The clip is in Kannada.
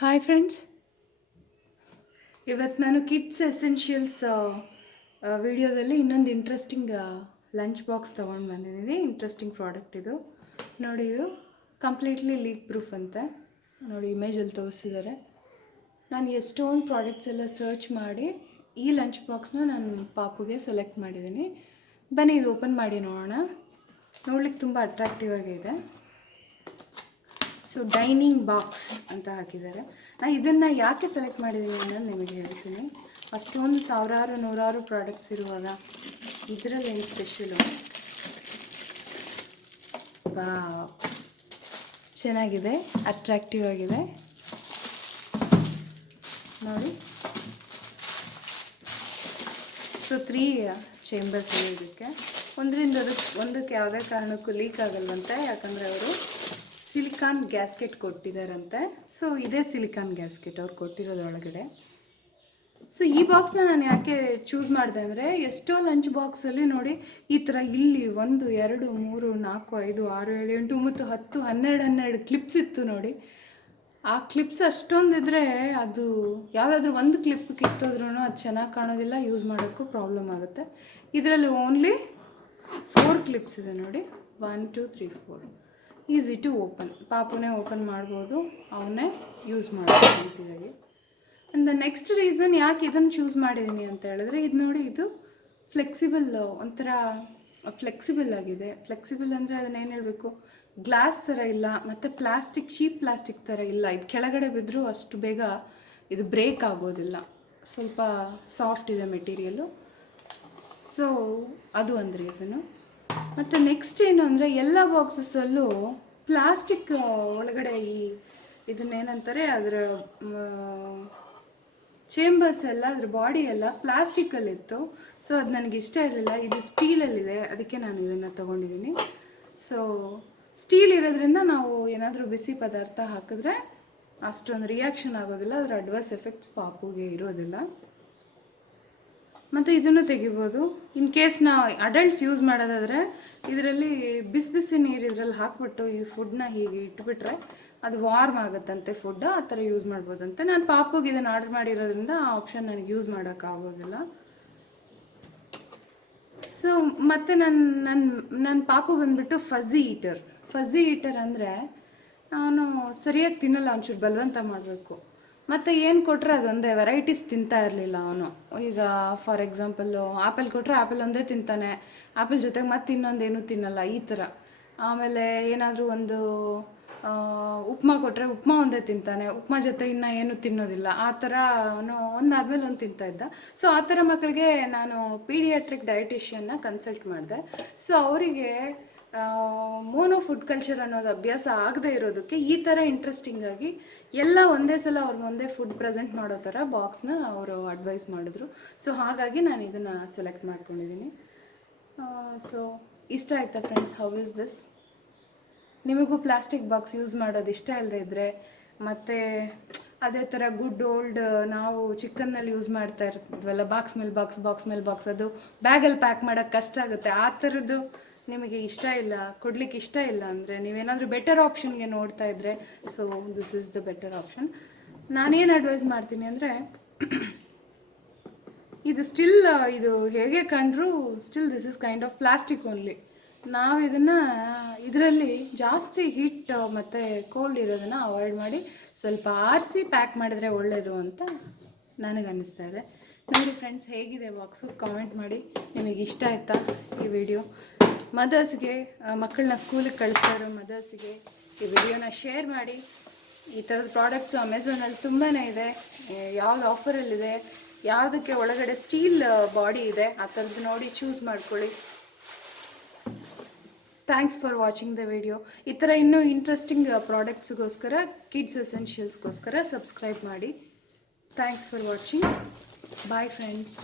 ಹಾಯ್ ಫ್ರೆಂಡ್ಸ್, ಇವತ್ತು ನಾನು ಕಿಡ್ಸ್ ಎಸೆನ್ಷಿಯಲ್ಸ್ ವಿಡಿಯೋದಲ್ಲಿ ಇನ್ನೊಂದು ಇಂಟ್ರೆಸ್ಟಿಂಗ್ ಲಂಚ್ ಬಾಕ್ಸ್ ತೊಗೊಂಡು ಬಂದಿದ್ದೀನಿ. ಇಂಟ್ರೆಸ್ಟಿಂಗ್ ಪ್ರಾಡಕ್ಟ್ ಇದು. ನೋಡಿ, ಇದು ಕಂಪ್ಲೀಟ್ಲಿ ಲೀಕ್ ಪ್ರೂಫ್ ಅಂತೆ. ನೋಡಿ, ಇಮೇಜಲ್ಲಿ ತೋರಿಸಿದ್ದಾರೆ. ನಾನು ಎಷ್ಟೊಂದು ಪ್ರಾಡಕ್ಟ್ಸ್ ಎಲ್ಲ ಸರ್ಚ್ ಮಾಡಿ ಈ ಲಂಚ್ ಬಾಕ್ಸ್ನ ನನ್ನ ಪಾಪುಗೆ ಸೆಲೆಕ್ಟ್ ಮಾಡಿದ್ದೀನಿ. ಬನ್ನಿ ಇದು ಓಪನ್ ಮಾಡಿ ನೋಡೋಣ. ನೋಡ್ಲಿಕ್ಕೆ ತುಂಬ ಅಟ್ರಾಕ್ಟಿವ್ ಆಗಿದೆ. ಸೊ ಡೈನಿಂಗ್ ಬಾಕ್ಸ್ ಅಂತ ಹಾಕಿದ್ದಾರೆ. ನಾನು ಇದನ್ನು ಯಾಕೆ ಸೆಲೆಕ್ಟ್ ಮಾಡಿದ್ದೀನಿ ಅನ್ನೋದು ನಿಮಗೆ ಹೇಳ್ತೀನಿ. ಅಷ್ಟೊಂದು ಸಾವಿರಾರು ನೂರಾರು ಪ್ರಾಡಕ್ಟ್ಸ್ ಇರುವಾಗ ಇದರಲ್ಲಿ ಏನು ಸ್ಪೆಷಲು? ಬಾ, ಚೆನ್ನಾಗಿದೆ, ಅಟ್ರಾಕ್ಟಿವ್ ಆಗಿದೆ ನೋಡಿ. ಸೊ 3 ಚೇಂಬರ್ಸ್ ಇದೆ ಇದಕ್ಕೆ. ಒಂದಕ್ಕೆ ಯಾವುದೇ ಕಾರಣಕ್ಕೂ ಲೀಕ್ ಆಗಲ್ವಂತೆ, ಯಾಕಂದರೆ ಅವರು ಸಿಲಿಕಾನ್ ಗ್ಯಾಸ್ಕೆಟ್ ಕೊಟ್ಟಿದ್ದಾರಂತೆ. ಸೊ ಇದೇ ಸಿಲಿಕಾನ್ ಗ್ಯಾಸ್ಕೆಟ್ ಅವ್ರು ಕೊಟ್ಟಿರೋದೊಳಗಡೆ. ಸೊ ಈ ಬಾಕ್ಸ್ನ ನಾನು ಯಾಕೆ ಚೂಸ್ ಮಾಡಿದೆ ಅಂದರೆ, ಎಷ್ಟೋ ಲಂಚ್ ಬಾಕ್ಸಲ್ಲಿ ನೋಡಿ ಈ ಥರ ಇಲ್ಲಿ 1 2 3 4 5 6 7 8 9 10 12 ಕ್ಲಿಪ್ಸ್ ಇತ್ತು ನೋಡಿ. ಆ ಕ್ಲಿಪ್ಸ್ ಅಷ್ಟೊಂದಿದ್ರೆ ಅದು ಯಾವುದಾದ್ರೂ ಒಂದು ಕ್ಲಿಪ್ ಕಿತ್ತೋದ್ರೂ ಅದು ಚೆನ್ನಾಗಿ ಕಾಣೋದಿಲ್ಲ, ಯೂಸ್ ಮಾಡೋಕ್ಕೂ ಪ್ರಾಬ್ಲಮ್ ಆಗುತ್ತೆ. ಇದರಲ್ಲಿ ಓನ್ಲಿ 4 ಕ್ಲಿಪ್ಸ್ ಇದೆ ನೋಡಿ. 1 2 3 4. Easy to open. ಪಾಪುನೇ ಓಪನ್ ಮಾಡ್ಬೋದು, ಅವನ್ನೇ ಯೂಸ್ ಮಾಡ್ಬೋದು ಈಸಿಯಾಗಿ. ಆ್ಯಂಡ್ ದ ನೆಕ್ಸ್ಟ್ ರೀಸನ್ ಯಾಕೆ ಇದನ್ನು ಚೂಸ್ ಮಾಡಿದ್ದೀನಿ ಅಂತ ಹೇಳಿದ್ರೆ, ಇದು ನೋಡಿ, ಇದು ಫ್ಲೆಕ್ಸಿಬಲ್, ಒಂಥರ ಫ್ಲೆಕ್ಸಿಬಲ್ ಆಗಿದೆ. ಫ್ಲೆಕ್ಸಿಬಲ್ ಅಂದರೆ ಅದನ್ನೇನು ಹೇಳಬೇಕು, ಗ್ಲಾಸ್ ಥರ ಇಲ್ಲ, ಮತ್ತು ಪ್ಲಾಸ್ಟಿಕ್, ಚೀಪ್ ಪ್ಲಾಸ್ಟಿಕ್ ಥರ ಇಲ್ಲ. ಇದು ಕೆಳಗಡೆ ಬಿದ್ದರೂ ಅಷ್ಟು ಬೇಗ ಇದು ಬ್ರೇಕ್ ಆಗೋದಿಲ್ಲ. ಸ್ವಲ್ಪ ಸಾಫ್ಟ್ ಇದೆ ಮೆಟೀರಿಯಲು. ಸೊ ಅದು ಒಂದು ರೀಸನು. ಮತ್ತು ನೆಕ್ಸ್ಟ್ ಏನು ಅಂದರೆ, ಎಲ್ಲ ಬಾಕ್ಸಸ್ಸಲ್ಲೂ ಪ್ಲಾಸ್ಟಿಕ್ ಒಳಗಡೆ ಇದನ್ನೇನಂತಾರೆ, ಅದರ ಚೇಂಬರ್ಸ್ ಎಲ್ಲ, ಅದ್ರ ಬಾಡಿ ಎಲ್ಲ ಪ್ಲಾಸ್ಟಿಕ್ಕಲ್ಲಿತ್ತು. ಸೊ ಅದು ನನಗೆ ಇಷ್ಟ ಇರಲಿಲ್ಲ. ಇದು ಸ್ಟೀಲಲ್ಲಿದೆ, ಅದಕ್ಕೆ ನಾನು ಇದನ್ನು ತೊಗೊಂಡಿದ್ದೀನಿ. ಸೊ ಸ್ಟೀಲ್ ಇರೋದ್ರಿಂದ ನಾವು ಏನಾದರೂ ಬಿಸಿ ಪದಾರ್ಥ ಹಾಕಿದ್ರೆ ಅಷ್ಟೊಂದು ರಿಯಾಕ್ಷನ್ ಆಗೋದಿಲ್ಲ, ಅದರ ಅಡ್ವರ್ಸ್ ಎಫೆಕ್ಟ್ಸ್ ಪಾಪುಗೆ ಇರೋದಿಲ್ಲ. ಮತ್ತು ಇದನ್ನು ತೆಗಿಬೋದು. ಇನ್ ಕೇಸ್ ನಾವು ಅಡಲ್ಟ್ಸ್ ಯೂಸ್ ಮಾಡೋದಾದರೆ ಇದರಲ್ಲಿ ಬಿಸಿ ನೀರು ಇದರಲ್ಲಿ ಹಾಕ್ಬಿಟ್ಟು ಈ ಫುಡ್ನ ಹೀಗೆ ಇಟ್ಬಿಟ್ರೆ ಅದು ವಾರ್ಮ್ ಆಗುತ್ತಂತೆ ಫುಡ್. ಆ ಥರ ಯೂಸ್ ಮಾಡ್ಬೋದಂತೆ. ನಾನು ಪಾಪುಗೆ ಇದನ್ನು ಆರ್ಡರ್ ಮಾಡಿರೋದ್ರಿಂದ ಆ ಆಪ್ಷನ್ ನನಗೆ ಯೂಸ್ ಮಾಡೋಕ್ಕಾಗೋದಿಲ್ಲ. ಸೊ ಮತ್ತು ನನ್ನ ಪಾಪು ಬಂದುಬಿಟ್ಟು ಫಝಿ ಈಟರ್ ಅಂದರೆ ಅವನು ಸರಿಯಾಗಿ ತಿನ್ನಲ್ಲ, ಒಂಚೂರು ಬಲವಂತ ಮಾಡಬೇಕು. ಮತ್ತು ಏನು ಕೊಟ್ಟರೆ ಅದೊಂದೇ ವೆರೈಟೀಸ್ ತಿಂತಾ ಇರಲಿಲ್ಲ ಅವನು. ಈಗ ಫಾರ್ ಎಕ್ಸಾಂಪಲ್ಲು ಆ್ಯಪಲ್ ಕೊಟ್ಟರೆ ಆ್ಯಪಲ್ ಒಂದೇ ತಿಂತಾನೆ, ಆ್ಯಪಲ್ ಜೊತೆಗೆ ಮತ್ತೆ ಇನ್ನೊಂದೇನು ತಿನ್ನಲ್ಲ, ಈ ಥರ. ಆಮೇಲೆ ಏನಾದರೂ ಒಂದು ಉಪ್ಮಾ ಕೊಟ್ಟರೆ ಉಪ್ಮಾ ಒಂದೇ ತಿಂತಾನೆ, ಉಪ್ಮಾ ಜೊತೆ ಇನ್ನೂ ಏನು ತಿನ್ನೋದಿಲ್ಲ. ಆ ಥರ ಅವನು ಒಂದಾದ್ಮೇಲೆ ಒಂದು ತಿಂತಾಯಿದ್ದ. ಸೊ ಆ ಥರ ಮಕ್ಕಳಿಗೆ ನಾನು ಪೀಡಿಯಾಟ್ರಿಕ್ ಡಯಟಿಷಿಯನ್ನ ಕನ್ಸಲ್ಟ್ ಮಾಡಿದೆ. ಸೊ ಅವರಿಗೆ ಮೋನೋ ಫುಡ್ ಕಲ್ಚರ್ ಅನ್ನೋದು ಅಭ್ಯಾಸ ಆಗದೆ ಇರೋದಕ್ಕೆ ಈ ಥರ ಇಂಟ್ರೆಸ್ಟಿಂಗಾಗಿ ಎಲ್ಲ ಒಂದೇ ಸಲ ಅವ್ರ ಮುಂದೆ ಫುಡ್ ಪ್ರೆಸೆಂಟ್ ಮಾಡೋ ಥರ ಬಾಕ್ಸ್ನ ಅವರು ಅಡ್ವೈಸ್ ಮಾಡಿದ್ರು. ಸೊ ಹಾಗಾಗಿ ನಾನು ಇದನ್ನು ಸೆಲೆಕ್ಟ್ ಮಾಡ್ಕೊಂಡಿದ್ದೀನಿ. ಸೊ ಇಷ್ಟ ಆಯ್ತಾ ಫ್ರೆಂಡ್ಸ್? How is this? ನಿಮಗೂ ಪ್ಲಾಸ್ಟಿಕ್ ಬಾಕ್ಸ್ ಯೂಸ್ ಮಾಡೋದು ಇಷ್ಟ ಇಲ್ಲದೆ ಇದ್ದರೆ, ಮತ್ತು ಅದೇ ಥರ ಗುಡ್ ಓಲ್ಡ್ ನಾವು ಚಿಕನ್ನಲ್ಲಿ ಯೂಸ್ ಮಾಡ್ತಾ ಇರ್ತಿದ್ವಲ್ಲ, ಬಾಕ್ಸ್ ಮೇಲೆ ಬಾಕ್ಸ್, ಅದು ಬ್ಯಾಗಲ್ಲಿ ಪ್ಯಾಕ್ ಮಾಡೋಕ್ಕೆ ಕಷ್ಟ ಆಗುತ್ತೆ. ಆ ಥರದ್ದು ನಿಮಗೆ ಇಷ್ಟ ಇಲ್ಲ, ಕೊಡಲಿಕ್ಕೆ ಇಷ್ಟ ಇಲ್ಲ ಅಂದರೆ, ನೀವೇನಾದರೂ ಬೆಟರ್ ಆಪ್ಷನ್ಗೆ ನೋಡ್ತಾ ಇದ್ದರೆ, so this is the better option. ನಾನೇನು ಅಡ್ವೈಸ್ ಮಾಡ್ತೀನಿ ಅಂದರೆ, ಇದು ಸ್ಟಿಲ್, ಇದು ಹೇಗೆ ಕಂಡ್ರೂ still this is kind of plastic only. ನಾವು ಇದರಲ್ಲಿ ಜಾಸ್ತಿ ಹೀಟ್ ಮತ್ತು ಕೋಲ್ಡ್ ಇರೋದನ್ನು ಅವಾಯ್ಡ್ ಮಾಡಿ ಸ್ವಲ್ಪ ಆರಿಸಿ ಪ್ಯಾಕ್ ಮಾಡಿದ್ರೆ ಒಳ್ಳೆಯದು ಅಂತ ನನಗೆ ಅನ್ನಿಸ್ತಾ ಇದೆ. ನೋಡಿ ಫ್ರೆಂಡ್ಸ್, ಹೇಗಿದೆ ಬಾಕ್ಸು? ಕಾಮೆಂಟ್ ಮಾಡಿ. ನಿಮಗೆ ಇಷ್ಟ ಆಯ್ತಾ ಈ ವಿಡಿಯೋ? ಮದರ್ಸ್ಗೆ, ಮಕ್ಕಳನ್ನ ಸ್ಕೂಲಿಗೆ ಕಳಿಸ್ತಾ ಇರೋ ಮದರ್ಸ್ಗೆ ಈ ವಿಡಿಯೋನ ಶೇರ್ ಮಾಡಿ. ಈ ಥರದ ಪ್ರಾಡಕ್ಟ್ಸು ಅಮೆಝಾನಲ್ಲಿ ತುಂಬಾ ಇದೆ. ಯಾವ್ದು ಆಫರಲ್ಲಿದೆ, ಯಾವುದಕ್ಕೆ ಒಳಗಡೆ ಸ್ಟೀಲ್ ಬಾಡಿ ಇದೆ, ಆ ಥರದ್ದು ನೋಡಿ ಚೂಸ್ ಮಾಡ್ಕೊಳ್ಳಿ. Thanks for watching the video. ಈ ಥರ ಇನ್ನೂ ಇಂಟ್ರೆಸ್ಟಿಂಗ್ ಪ್ರಾಡಕ್ಟ್ಸ್ಗೋಸ್ಕರ, ಕಿಡ್ಸ್ ಎಸೆನ್ಷಿಯಲ್ಸ್ಗೋಸ್ಕರ ಸಬ್ಸ್ಕ್ರೈಬ್ ಮಾಡಿ. Thanks for watching. Bye friends.